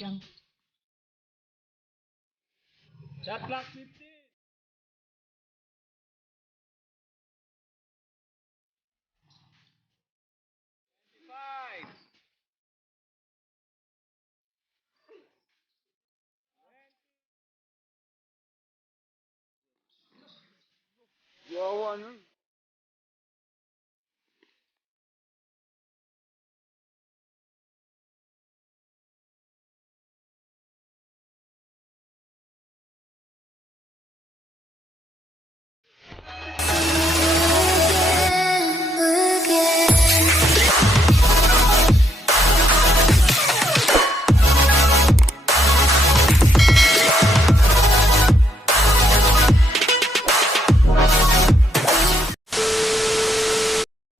Jump. Shot clock 15. Yawa nun.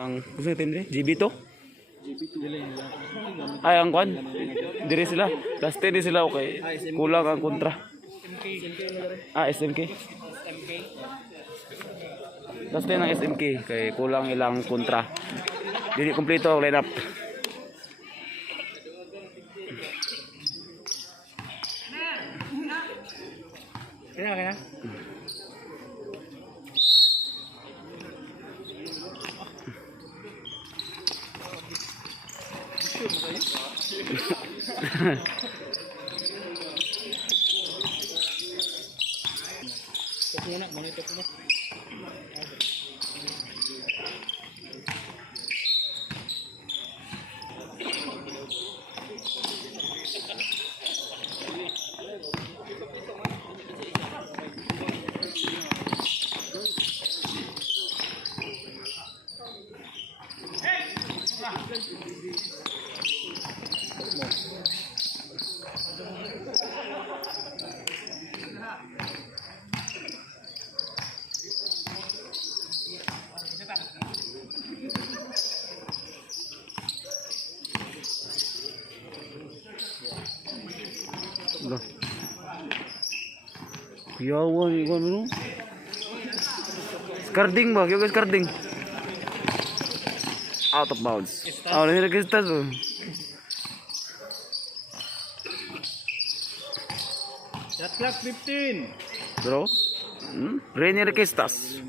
Ang gusto natin dire? GB2? Ay, ang kwan. Dire sila. Last 10 din sila okay. Kulang ang kontra. SMK. Last 10 ang SMK kay kulang ilang kontra. Dili kompleto ang lineup. Kaya. Muna, monitor ko. Yawan ikon ano? Skarding ba? Yung skarding. Out of bounds. Ini registas tuh. Shot clock 15. Bro. Rainier registas.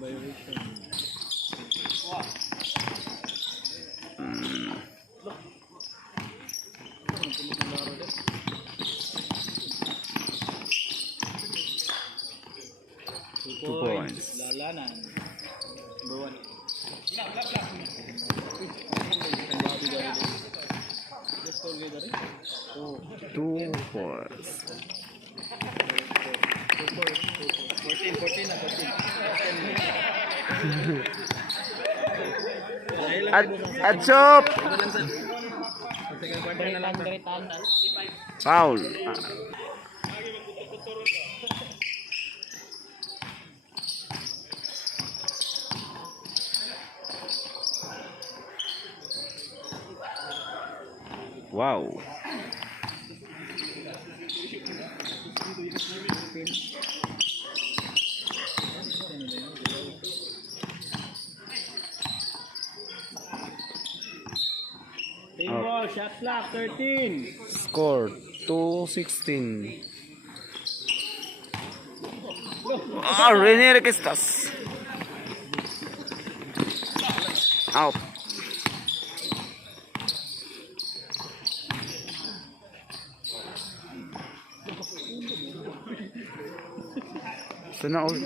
Two points. Lalanan. Number 1. 2 points. 14 na 14. At chop. Foul. Wow. Ball, shot clock 13. Score 2-16. Rainier registas. Out. Sana all. 4,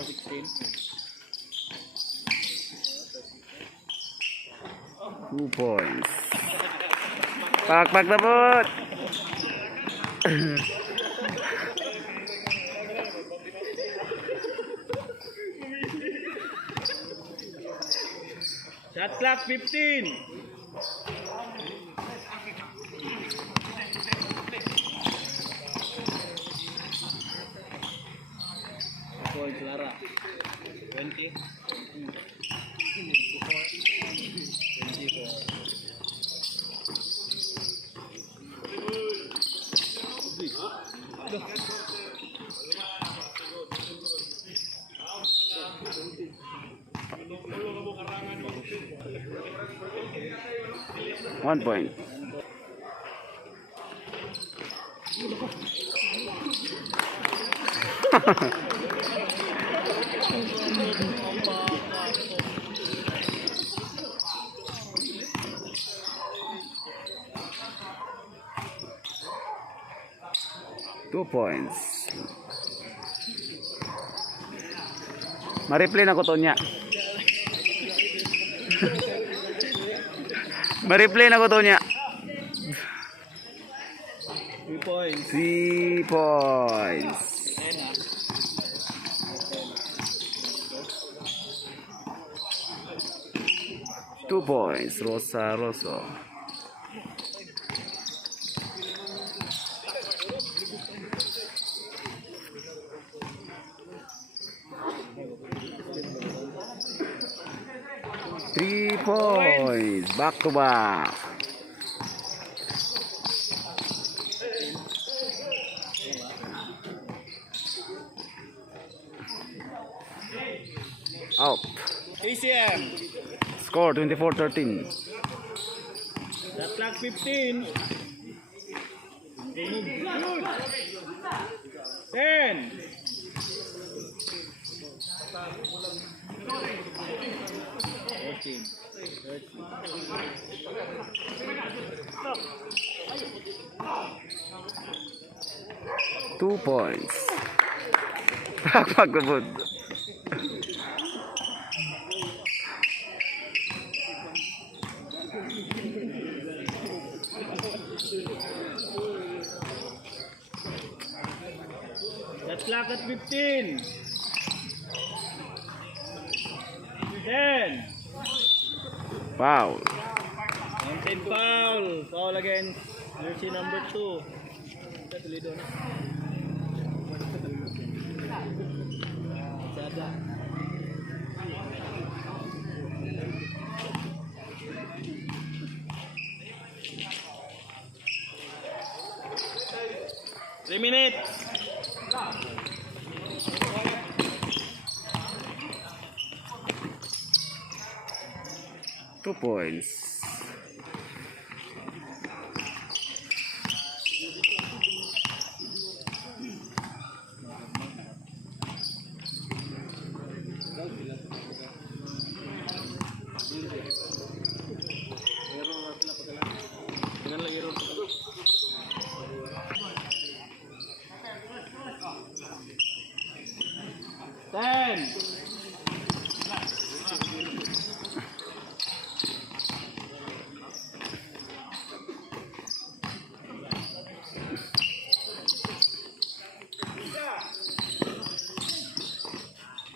16. 2 points. Pak dapat. Shot clock 15. Points Lara. 20. 24. 1 point. Two points. Ma-replay na ko to niya. Ma-replay na ko to niya. 3 points. 3 points. 10 ah. Two points. Rosa Rosso. Three points. Back to back. Out. ACM. Score 24-13. Shot clock 15. Good. 10. 13. 2 points. Pagkabod. Shot clock at 15. 10. Foul. Mountain foul. Foul against jersey number 2. Sada. Three minutes. Two points. Ten.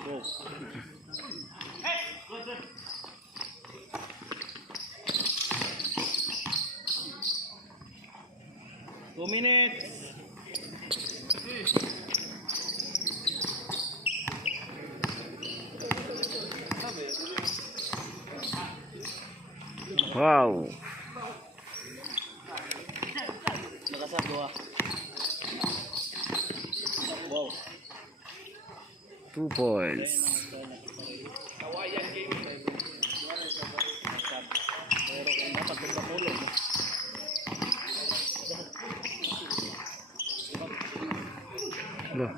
Go. 2 minutes. Wow. Nakasat dua. Wow. 2 points. Kawayan game. Pero kung dapat magpapulog. Loh.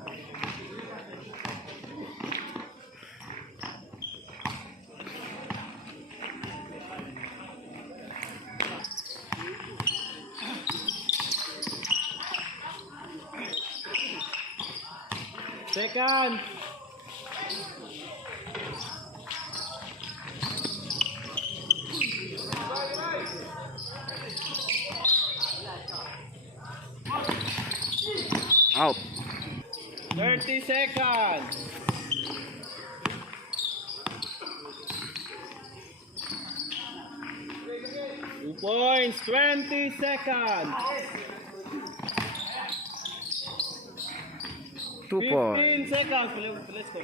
Second. Out. 30 seconds. Two points, 20 seconds. 2 points. 15 seconds. Let's go.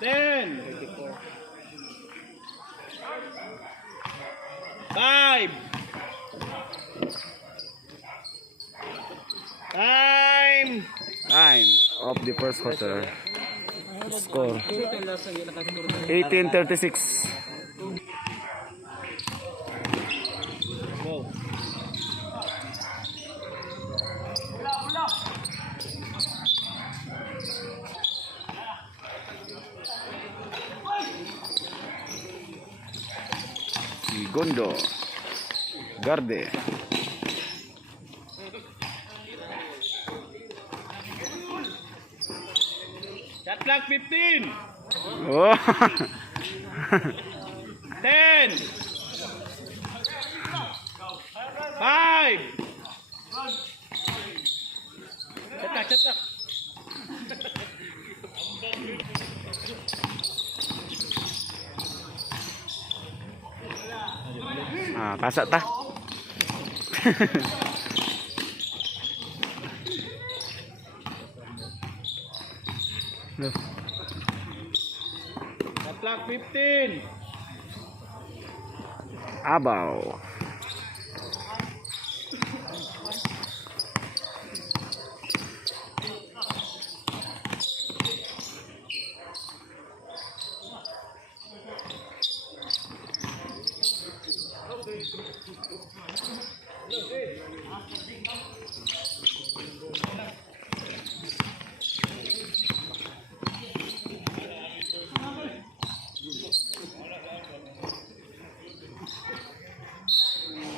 10. 5. Time. Time of the first quarter. Score 18-36. Go. Gondo. Garde. Shot clock 15. Oh. 10. 5. Shot clock. Ah, pasak ta. No. Shot clock 15. Abaw.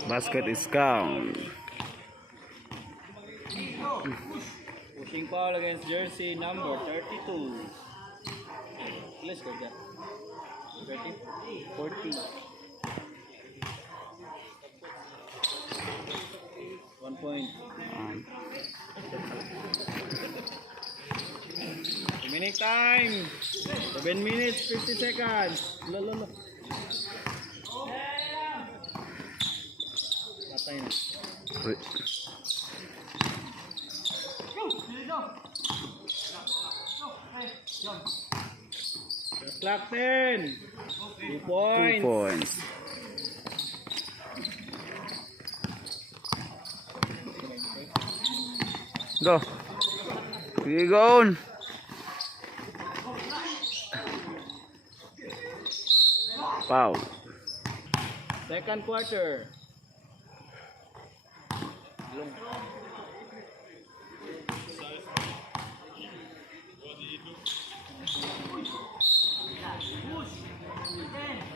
Basket is count. Pushing foul against jersey number 32. Let's go, Jack. 30, 40. 1 point. Remaining time. 7 minutes, 50 seconds. Lolo. Patay na. Uy. Clock 10. 2 points. 2 points. Go. Sige, go on. Foul. Second quarter. Long.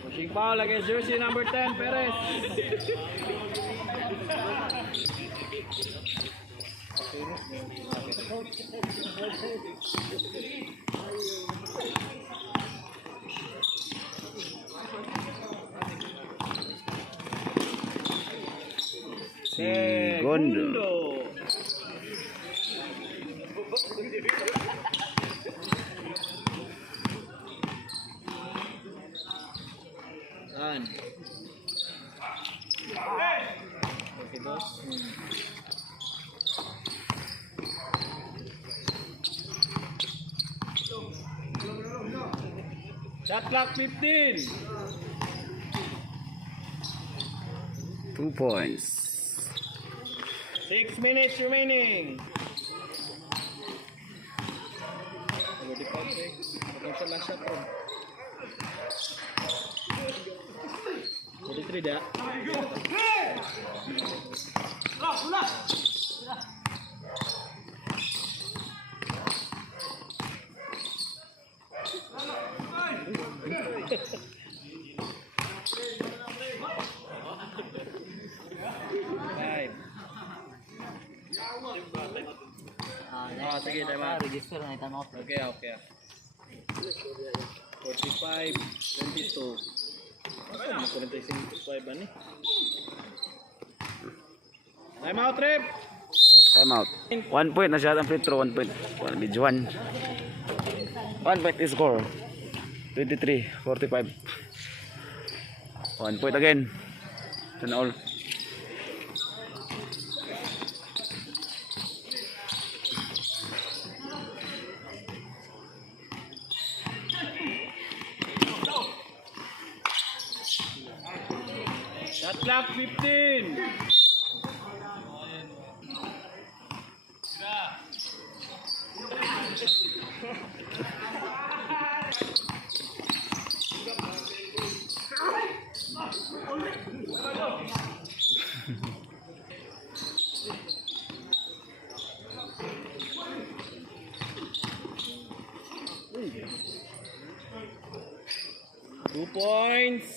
Pushing foul against jersey number 10, Perez. Gondo. Saan? 42. Shot clock 15. 2 points. 6 minutes remaining. Sa last shot ko. 43 dah. Five. Sige, time out. Register na time out. Okay. 45, 22. Saan mo 45 ba ni? Time out, Rip! Time out. 1 point na siya ang free throw. 1 point. 1 point is score. 23-45. 1 point again. Sana all. Shot clock 15. Two points.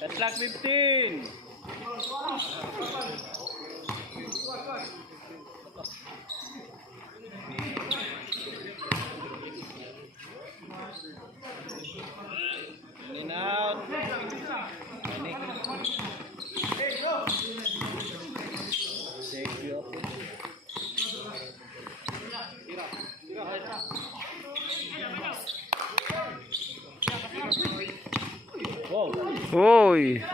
Shot clock 15. In and out. Take you up. Wow. Hoy!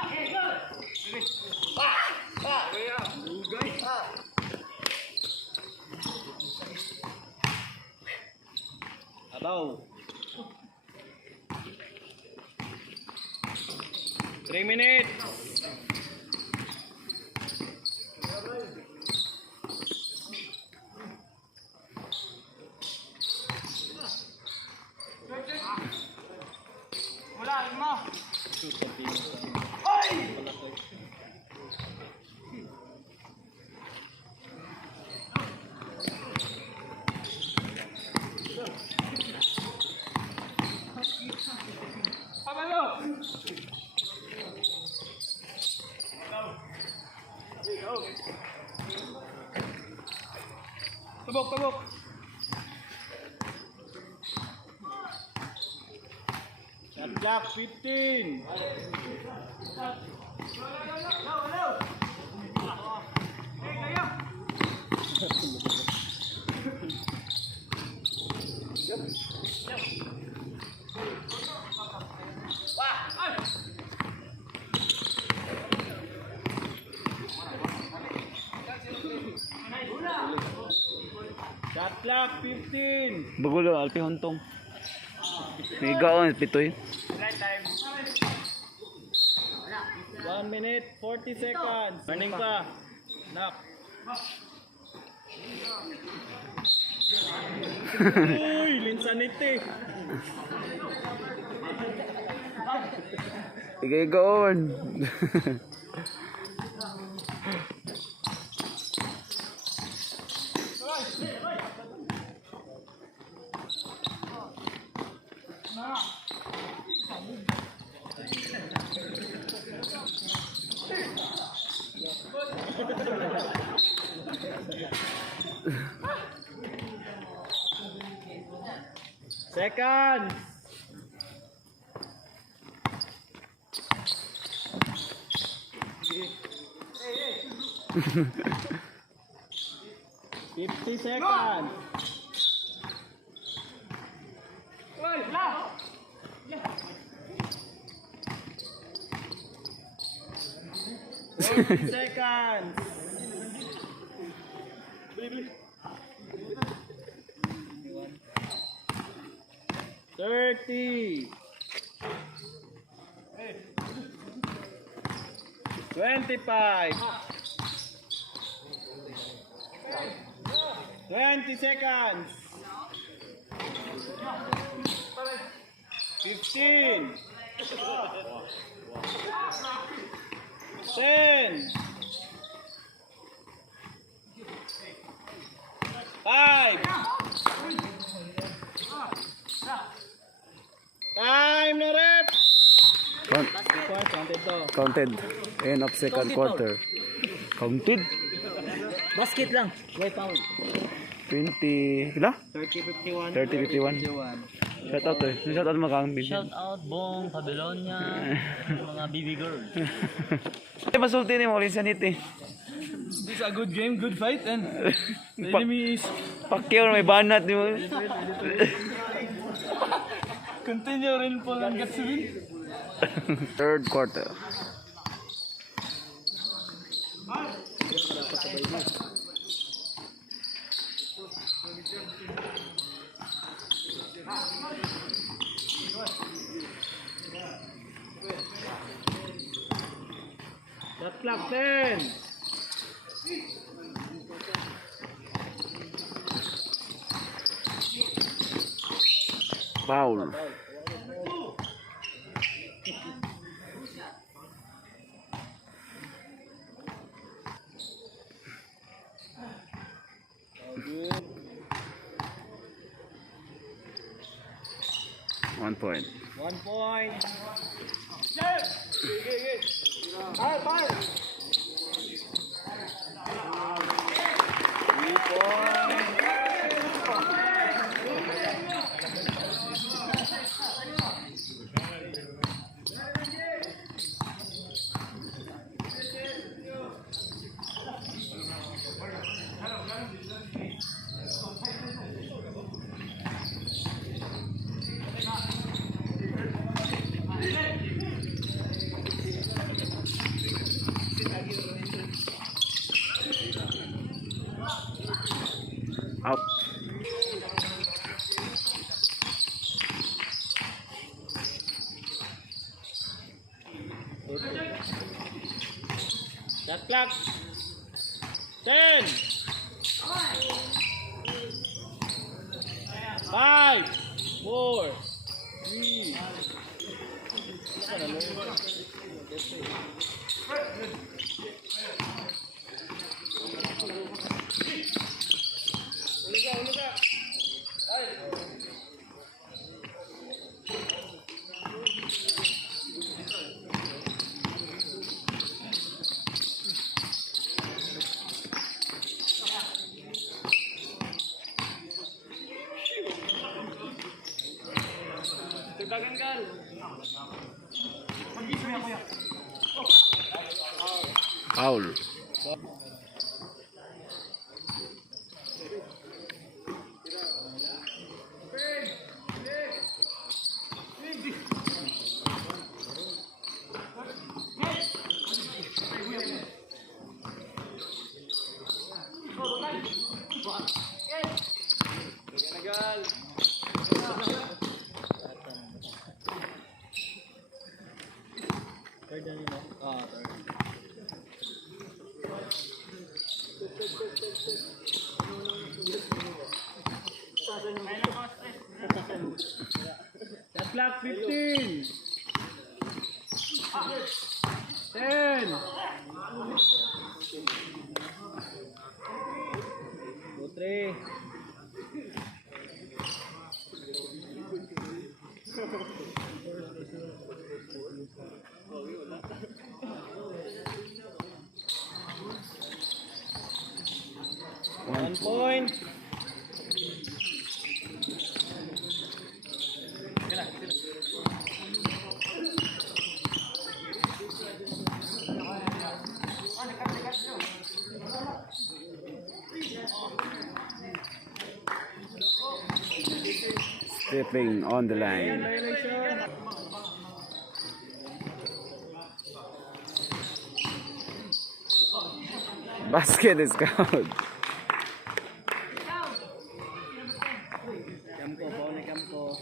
Abaw. 3 minutes. Tabok. Shot clock 15. Shot clock 15. Bagulo, alpi huntong. May gaon, pitoy. 1 minute 40 seconds. Running pa. Knock. Uy, linsanite. Igay gaon. Seconds. Fifty seconds. 40 seconds. 30. 25. 20 seconds. 15. 10. 5. Time na rep. Counted to. Counted. End of second quarter. Counted. Basket lang. Wait, foul. 20. Kila? 30-51. 30-51. Shout out eh. Shout out mga kambing. Shout out Bong, Babylonia, mga BB girls. Eh, masulti ni mo, Linsanite. This is a good game, good fight, and the enemy is Pacquiao may banat di mo. continue rin po lang Gatsuwin. Third quarter. Shot clock 10. Foul. 1 point. 1 point. Fire, fire. 3 points. Out. Shot clock. 10. 5, 4, 3. Foul. Third na nila. Third. Shot clock 15. 10. 2, 3. One point. Stepping on the line. Violation. Basket is called. Kampo, Pauli Kampo.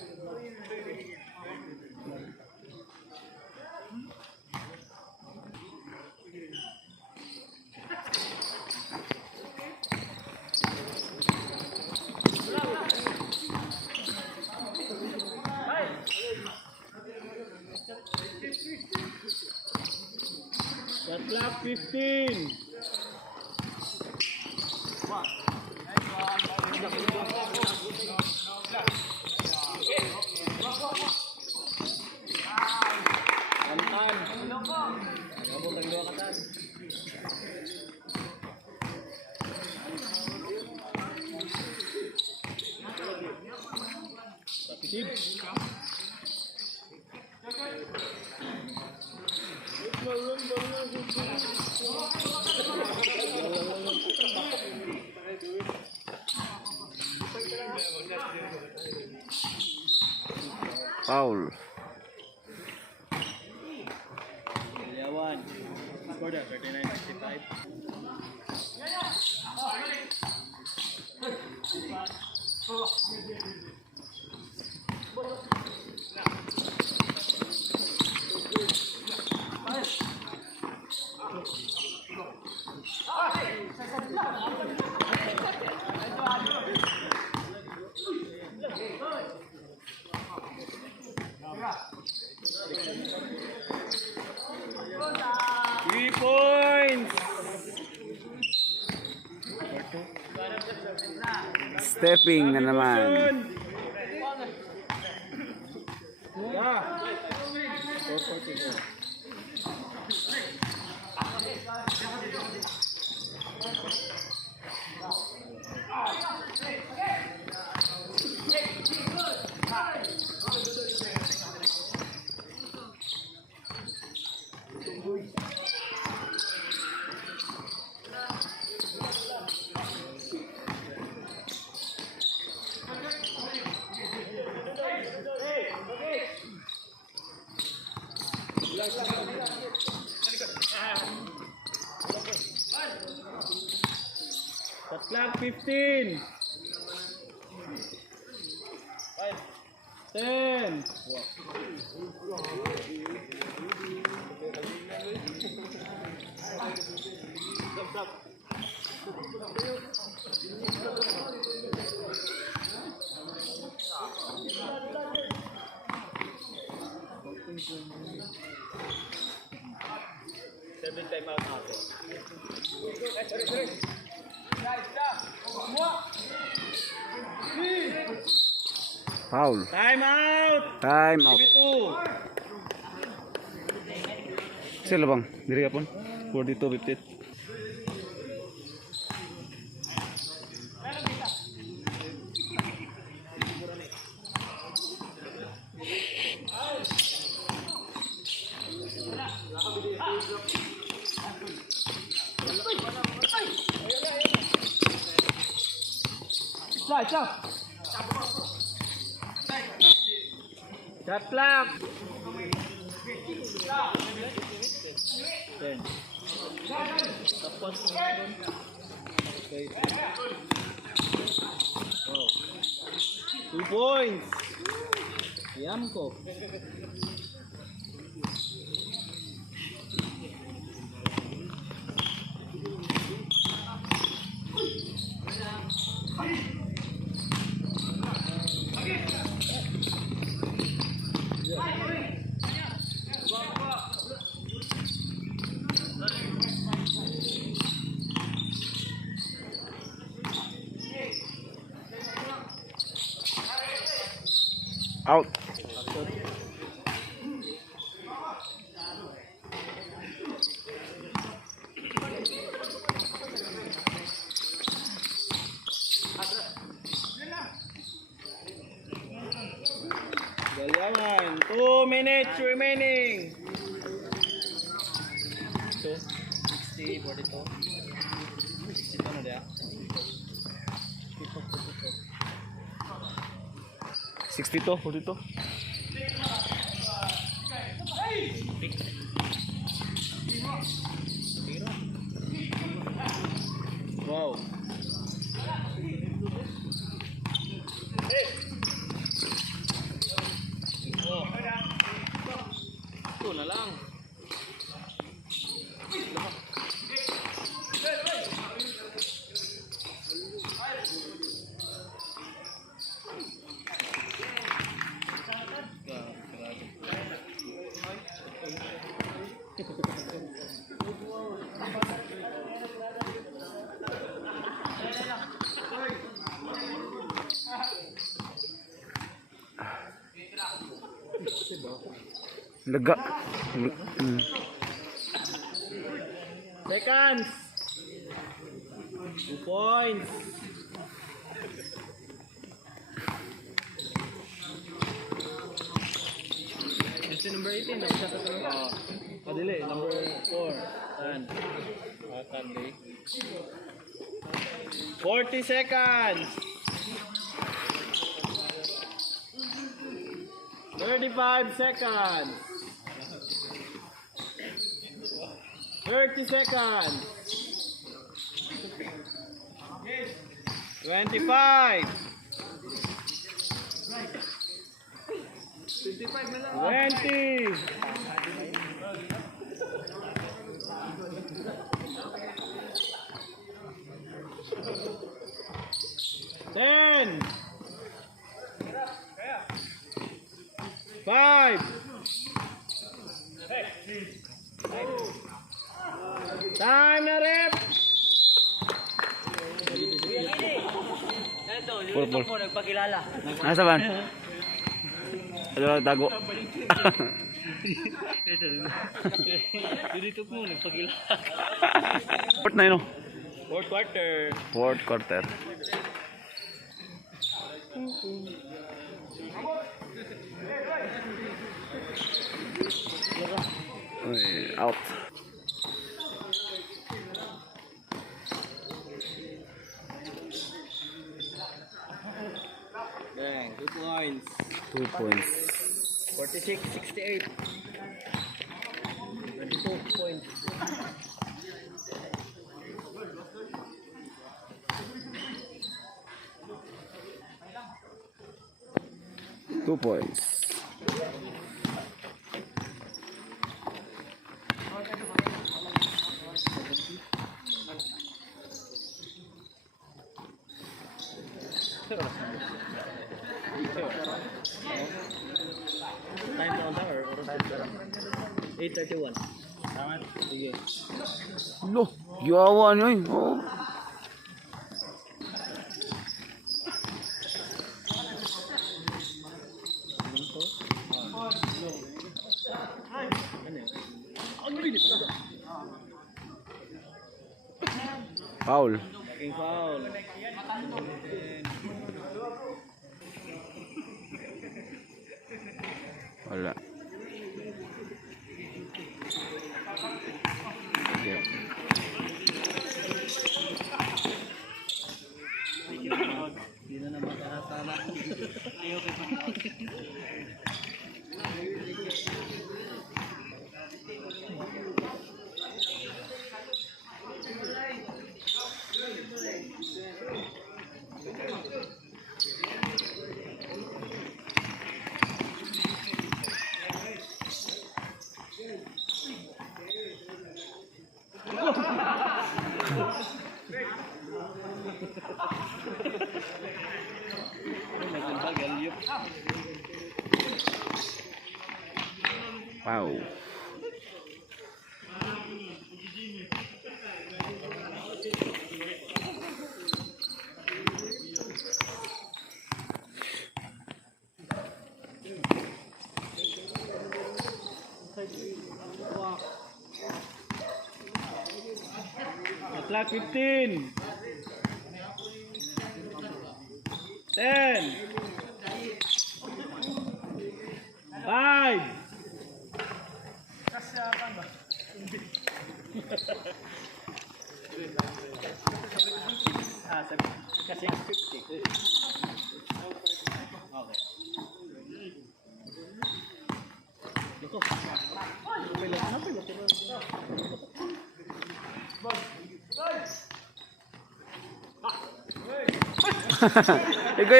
Shot clock 15. Antan. Gabot ang dua katan. Tapitid. Foul. Yawan. Score that 39-65. Three points. Stepping na naman. Yeah. 444. Shot clock 15. 10. Seven time out na ako. Foul. Time out! Time out. 2. Sila bang? Diri ka pon. 42-50. Shot clock. 10. Tapos okay. Wow. 2 points. Yam ko. Out. Galangan. 2 minutes remaining. 2. 60, 42. 62 na dia. 62, 42. Wow. Oh. Ito na lang. Lega. Seconds. 2 points. Ito number 18. Dapat sa tatlo. Padili. Number 4. Tan. Tanli. 40 seconds. 35 seconds. 30 seconds. 25. 20. 10. 5. Time na rep. Pul. Nagpakilala. Nasa ban? Ano lang tago? Dito po, nagpagilak. Fourth na yun. Fourth quarter. Fourth quarter. Uy, out. Dang, 2 points. 2 points. 46-68. 22 points. Two points. Time down or oras 8:31. Tama. Sige. Lo, yawa nyo eh. Oh. Foul. Making foul. Wala. Yeah. Hindi na naman kakasala. Wow. Clock 15. 10. 5. Kasi 50. Okay. Ito.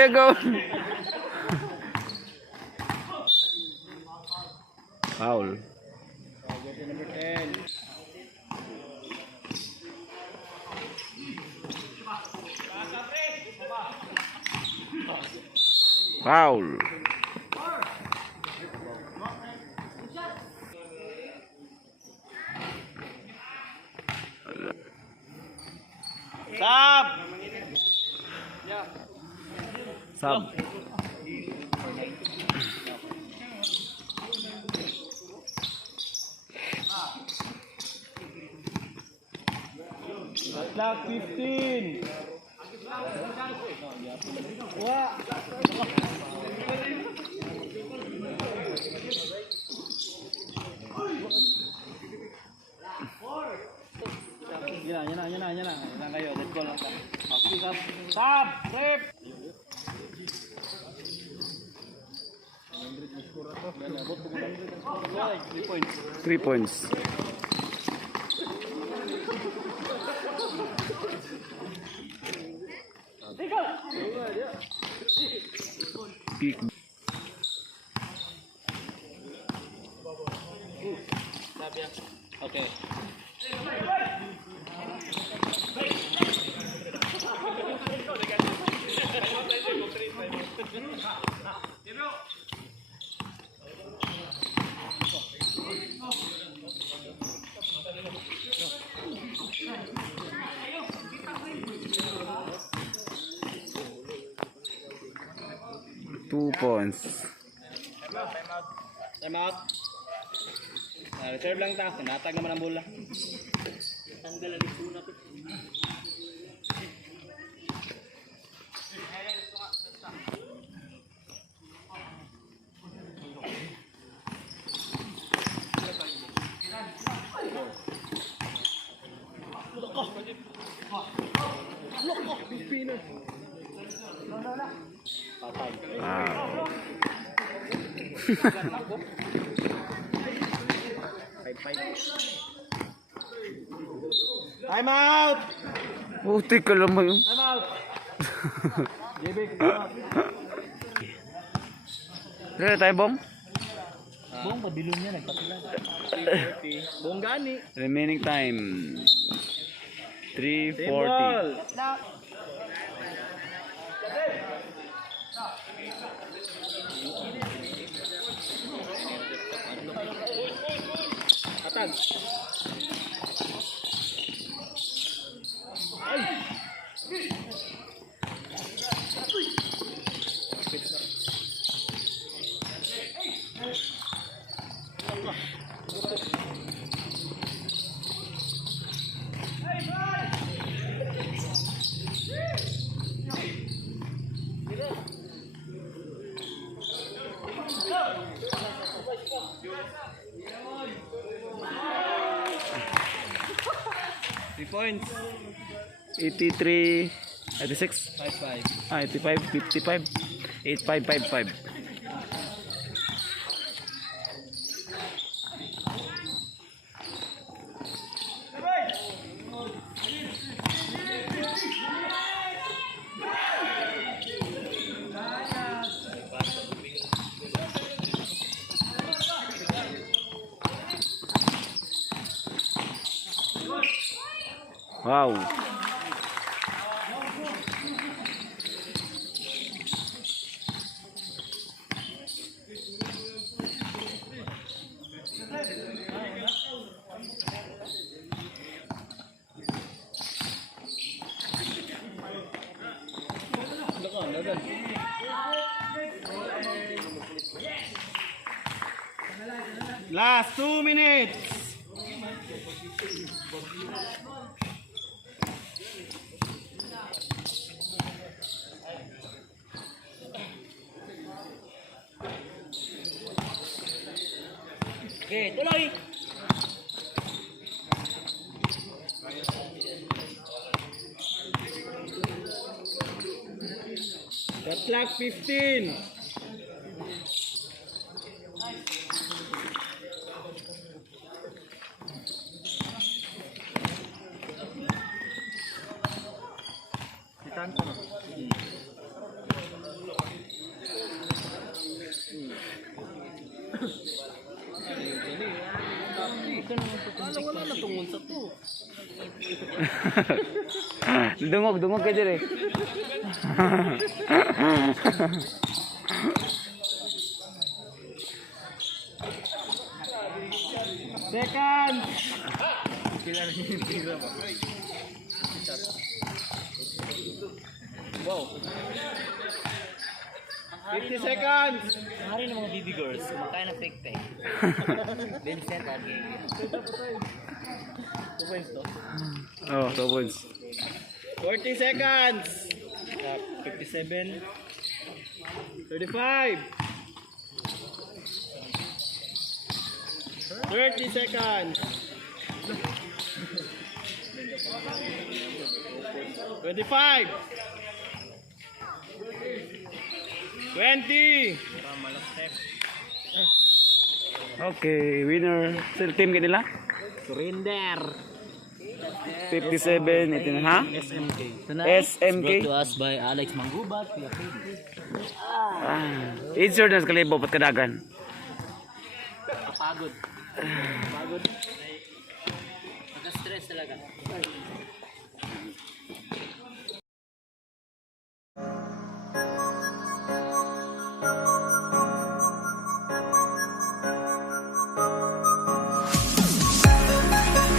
Ikaw. Foul. Number 10. Foul. Stop! Sub. Clock 15. Wah. Yan na. Yan na kayo. Let's go lang. Stop! Flip! 3 points. 3 points. Peak. Okay. Two points. Time out. Reserve lang ta. Natag naman ang bola. Tanggal ang isuna ko. Wow. Time out! Buti ka lang mo yun. Time out! JB, time out. Dito tayo, Bong. Buong pabilon niya, nagpapila. 340. Buong gani. Remaining time. 3:40. Ball. Atag. Three points. 83, 86, 5-5. 85, 55, 85, 55. Wow. Last 2 minutes. Okay, tuloy. The clock 15. Wala na tungon sa to. Dungog ka dyan eh. Second. Wow. 50 seconds. Hari ng mga baby girls, kumakain ng fake peg. Vincent at Gay. 2 points to. Oh, 2 points. 40 seconds. 57. 35. 30 seconds. 25. 20. Okay, winner. Sa team kanila? Surrender. 57, ito na ha? SMK. SMK. Brought to us by Alex Manggubat. Insure na sa kalibo, pat kadagan. Pagod. Pagod. Naka-stress talaga.